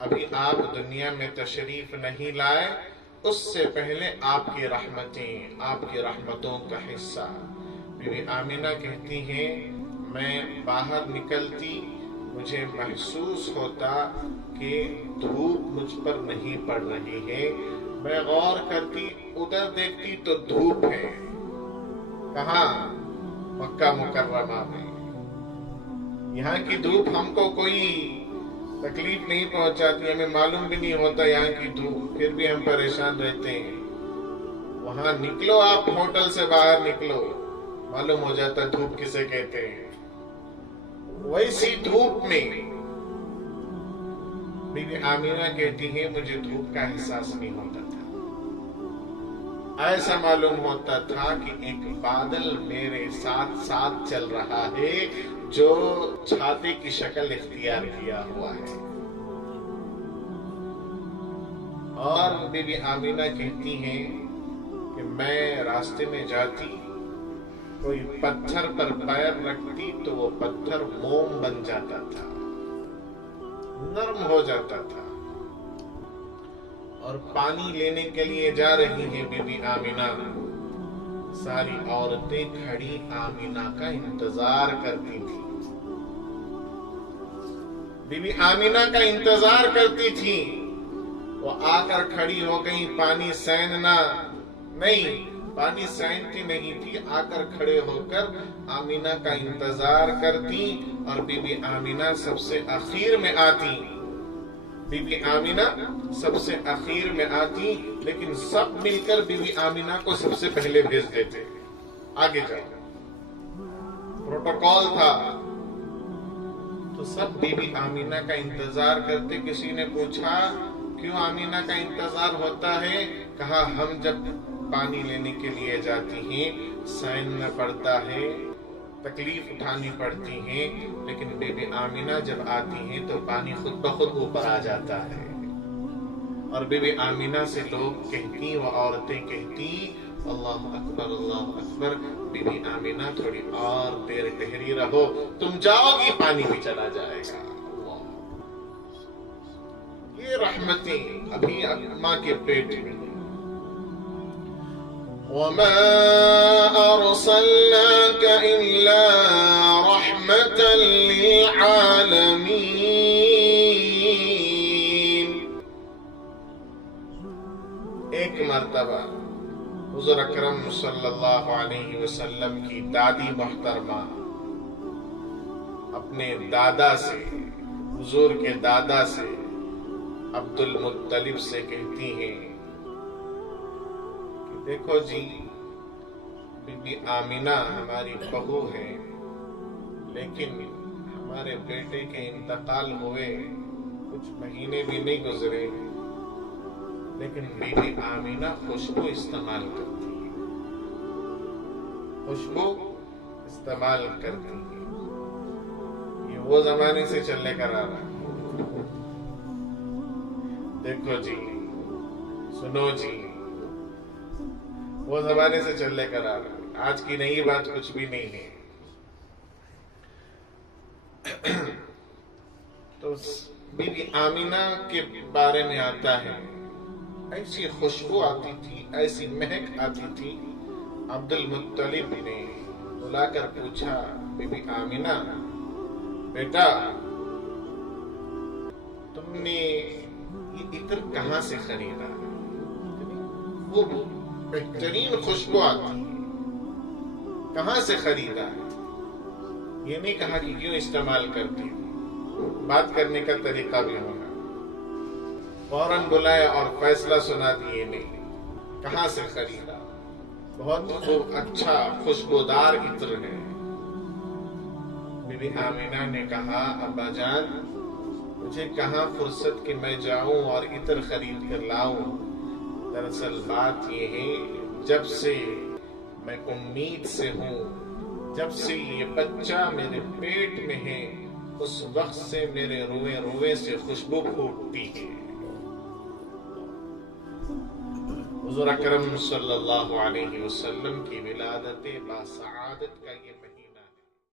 ابھی آپ دنیا میں تشریف نہیں لائے، اس سے پہلے آپ کی رحمتیں، آپ کی رحمتوں کا حصہ۔ بی بی آمینہ کہتی ہیں میں باہر نکلتی، مجھے محسوس ہوتا کہ دھوپ مجھ پر نہیں پڑ رہی ہے، میں غور کرتی، ادھر دیکھتی تو دھوپ ہے۔ کہاں؟ مکہ مکرمہ میں۔ یہاں کی دھوپ ہم کو کوئی تکلیف نہیں پہنچاتی، ہمیں معلوم بھی نہیں ہوتا یہاں کی دھوپ، پھر بھی ہم پریشان رہتے ہیں۔ وہاں نکلو، آپ ہوٹل سے باہر نکلو، معلوم ہو جاتا دھوپ کسے کہتے ہیں۔ ویسی دھوپ میں بی بی آمینہ کہتی ہے مجھے دھوپ کا احساس نہیں ہوتا تھا، ایسا معلوم ہوتا تھا کہ ایک بادل میرے ساتھ ساتھ چل رہا ہے جو چھاتے کی شکل اختیار کیا ہوا ہے۔ اور بی بی آمینہ کہتی ہیں کہ میں راستے میں جاتی، کوئی پتھر پر پیر رکھتی تو وہ پتھر موم بن جاتا تھا، نرم ہو جاتا تھا۔ اور پانی لینے کے لیے جا رہی ہیں بی بی آمینہ، ساری عورتیں کھڑی آمینہ کا انتظار کرتی تھی، بی بی آمینہ کا انتظار کرتی تھی۔ وہ آ کر کھڑی ہو گئی، پانی سیننا نہیں، پانی سینتی نہیں تھی، آ کر کھڑے ہو کر آمینہ کا انتظار کرتی، اور بی بی آمینہ سب سے اخیر میں آتی، بی بی آمینہ سب سے اخیر میں آتی، لیکن سب مل کر بی بی آمینہ کو سب سے پہلے بھیج دیتے، آگے جاؤ، پروٹوکول تھا۔ تو سب بی بی آمینہ کا انتظار کرتے۔ کسی نے پوچھا کیوں آمینہ کا انتظار ہوتا ہے؟ کہا ہم جب پانی لینے کے لیے جاتی ہیں سیننا پڑتا ہے، تکلیف اٹھانی پڑتی ہے، لیکن بی بی آمینہ جب آتی ہیں تو پانی خود بخود اوپر آ جاتا ہے۔ اور بی بی آمینہ سے لوگ کہتی، وہ عورتیں کہتی اللہ اکبر اللہ اکبر، بی بی آمینہ تھوڑی اور دیر ٹھہری رہو، تم جاؤ گی پانی بھی چلا جائے گا۔ یہ رحمتیں ابھی ماں کے پیٹ میں۔ وَمَا أَرْسَلْنَاكَ إِلَّا رَحْمَةً لِلْعَالَمِينَ۔ ایک مرتبہ حضور اکرم صلی اللہ علیہ وسلم کی دادی محترمہ اپنے دادا سے، حضور کے دادا سے، عبد المطلب سے کہتی ہیں کہ دیکھو جی، بی بی آمینہ ہماری بہو ہے، لیکن ہمارے بیٹے کے انتقال ہوئے کچھ مہینے بھی نہیں گزرے، لیکن بی بی آمینہ خوشبو استعمال کرتی ہے، خوشبو استعمال کرتی ہے۔ یہ وہ زمانے سے چلے کر آ رہا ہے۔ دیکھو جی، سنو جی، وہ زمانے سے چلے کر آ رہا ہے، آج کی نئی بات کچھ بھی نہیں ہے۔ تو بی بی آمینہ کے بارے میں آتا ہے، ایسی خوشبو آتی تھی، ایسی مہک آتی تھی۔ عبد المطلب نے بلا کر پوچھا بی بی آمینہ، بیٹا تم نے یہ عطر کہاں سے خریدا؟ وہ بہترین خوشبو آتی ہے، کہاں سے خریدا؟ یہ نہیں کہا کہ کیوں استعمال کرتی، بات کرنے کا طریقہ بھی ہونا، فوراً بلایا اور فیصلہ سنا دیے نہیں، کہاں سے خریدا؟ بہت خوب اچھا خوشبودار عطر ہے۔ بی بی آمینہ نے کہا ابا جان مجھے کہاں فرصت کہ میں جاؤں اور عطر خرید کر لاؤں۔ دراصل بات یہ ہے جب سے میں امید سے ہوں، جب سے یہ بچہ میرے پیٹ میں ہے، اس وقت سے میرے روئے روئے سے خوشبو پھوٹتی ہے۔ حضور اکرم صلی اللہ علیہ وسلم کی ولادت باسعادت کا یہ